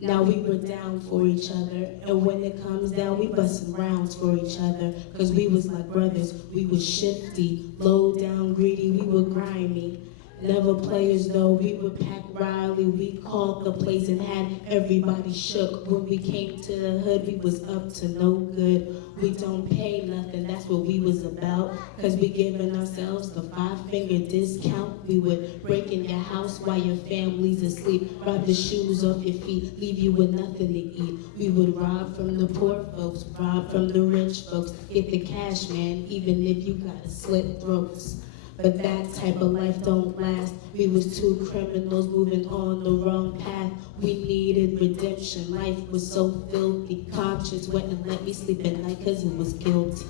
Now we were down for each other, and when it comes down, we bustin' rounds for each other. Cause we was like brothers, we was shifty, low down, greedy, we were grimy. Never players though, we would pack Riley, we called the place and had everybody shook. When we came to the hood, we was up to no good. We don't pay nothing, that's what we was about. Cause we giving ourselves the 5-finger discount. We would break in your house while your family's asleep, rob the shoes off your feet, leave you with nothing to eat. We would rob from the poor folks, rob from the rich folks, get the cash, man, even if you gotta slit throats. But that type of life don't last. We was two criminals moving on the wrong path. We needed redemption. Life was so filthy. Conscience wouldn't let me sleep at night cause it was guilty.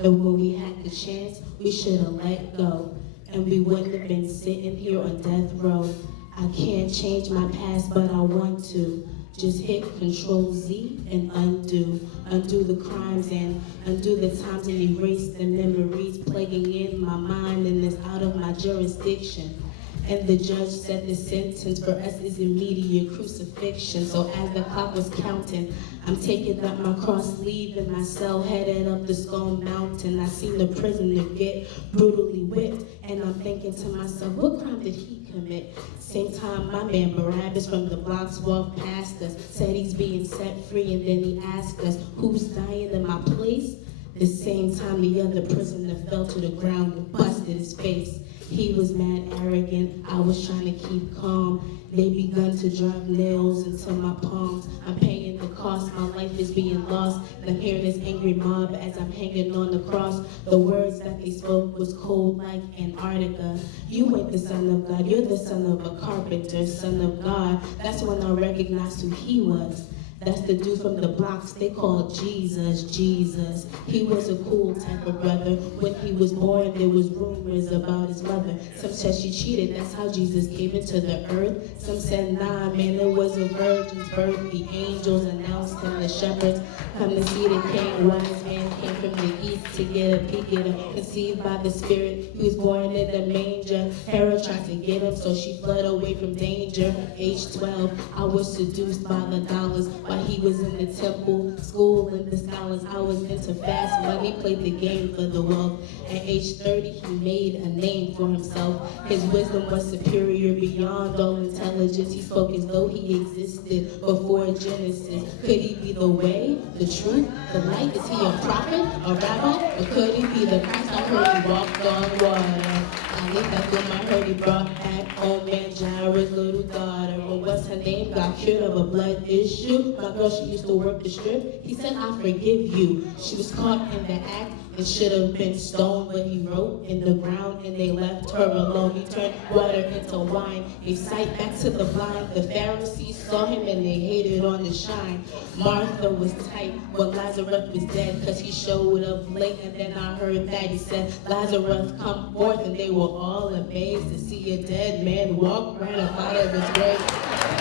And when we had the chance, we should have let go. And we wouldn't have been sitting here on death row. I can't change my past, but I want to. Just hit Control Z and undo. Undo the crimes and undo the times and erase the memories plaguing in my mind and it's out of my jurisdiction. And the judge said the sentence for us is immediate crucifixion. So as the clock was counting, I'm taking up my cross, leaving my cell, headed up the Skull Mountain. I seen the prisoner get brutally whipped, and I'm thinking to myself, what crime did he commit? Same time, my man Barabbas from the blocks walked past us, said he's being set free, and then he asked us, who's dying in my place? The same time, the other prisoner fell to the ground and busted his face. He was mad arrogant, I was trying to keep calm. They begun to drive nails into my palms. I'm paying the cost, my life is being lost. And I'm hearing this angry mob as I'm hanging on the cross. The words that they spoke was cold like Antarctica. You ain't the son of God, you're the son of a carpenter, son of God. That's when I recognized who he was. That's the dude from the blocks they called Jesus, Jesus. He was a cool type of brother. When he was born, there was rumors about his mother. Some said she cheated, that's how Jesus came into the earth. Some said, nah, man, it was a virgin's birth. The angels announced him, the shepherds come to see the king. Wise man came from the east to get a peek at him. Conceived by the Spirit, he was born in the manger. Herod tried to get him, so she fled away from danger. Age 12, I was seduced by the dollars. While he was in the temple, school, and the scholars, I was into fast money, played the game for the wealth. At age 30, he made a name for himself. His wisdom was superior beyond all intelligence. He spoke as though he existed before Genesis. Could he be the way, the truth, the light? Is he a prophet, a rabbi? Or could he be the Christ? I heard he walked on water. I think that's when I heard he brought back old man Jairus' little daughter. Well, what's her name? Got cured of a blood issue. My girl, she used to work the strip. He said, I forgive you. She was caught in the act and should have been stoned, but he wrote in the ground and they left her alone. He turned water into wine, gave sight back to the blind. The Pharisees saw him and they hated on his shine. Martha was tight when Lazarus was dead, cause he showed up late. And then I heard that he said, Lazarus, come forth. And they were all amazed to see a dead man walk right up out of his grave.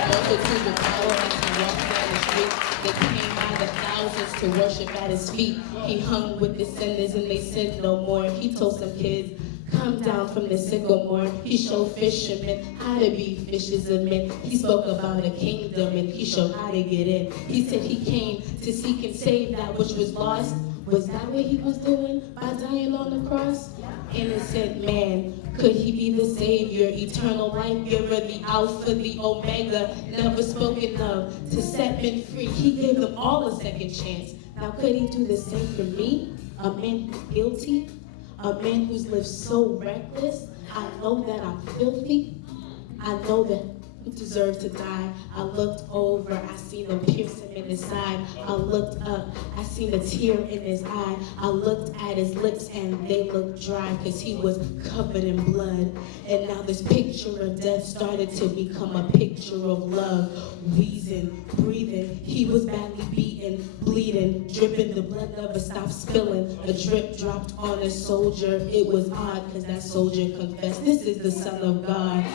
Multitudes would follow as he walked down the street. They came by the thousands to worship at his feet. He hung with the sinners and they sinned no more. He told some kids, come down from the sycamore. He showed fishermen how to be fishers of men. He spoke about a kingdom and he showed how to get in. He said he came to seek and save that which was lost. Was that what he was doing by dying on the cross? Innocent man, could he be the savior, eternal life giver, the alpha, the omega, never spoken of, to set men free? He gave them all a second chance. Now could he do the same for me, a man who's guilty, a man who's lived so reckless? I know that I'm filthy. I know that I deserve to die. I looked over, I seen them pierce him in his side. I looked up, I seen a tear in his eye. I looked at his lips and they looked dry because he was covered in blood. And now this picture of death started to become a picture of love. Wheezing, breathing, he was badly beaten, bleeding, dripping, the blood never stopped spilling. A drip dropped on a soldier. It was odd because that soldier confessed, this is the Son of God.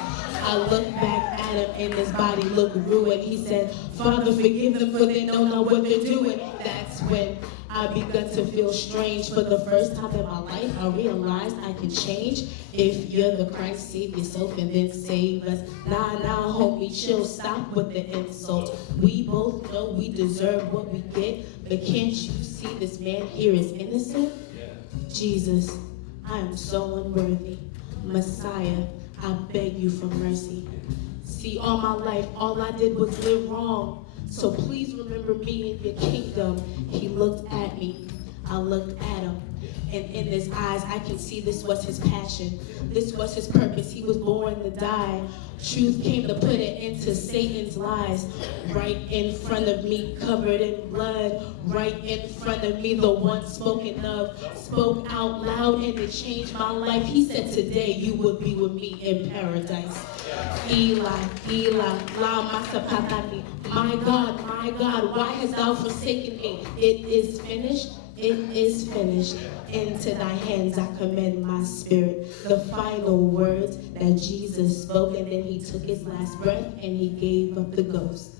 I looked back at him and his body looked ruined. He said, Father, forgive them for they know not what they're doing. That's when I begun to feel strange. For the first time in my life, I realized I can change. If you're the Christ, save yourself and then save us. Nah, homie, chill, stop with the insult. We both know we deserve what we get, but can't you see this man here is innocent? Jesus, I am so unworthy. Messiah, I beg you for mercy. See, all my life, all I did was live wrong. So please remember me in your kingdom. He looked at me. I looked at him. And in his eyes, I can see this was his passion. This was his purpose. He was born to die. Truth came to put an end to Satan's lies. Right in front of me, covered in blood. Right in front of me, the one spoken of. Spoke out loud and it changed my life. He said, today you will be with me in paradise. Eli, Eli, lama sabachthani. My God, why hast thou forsaken me? It is finished. It is finished. Into thy hands I commend my spirit. The final words that Jesus spoke, and then he took his last breath and he gave up the ghost.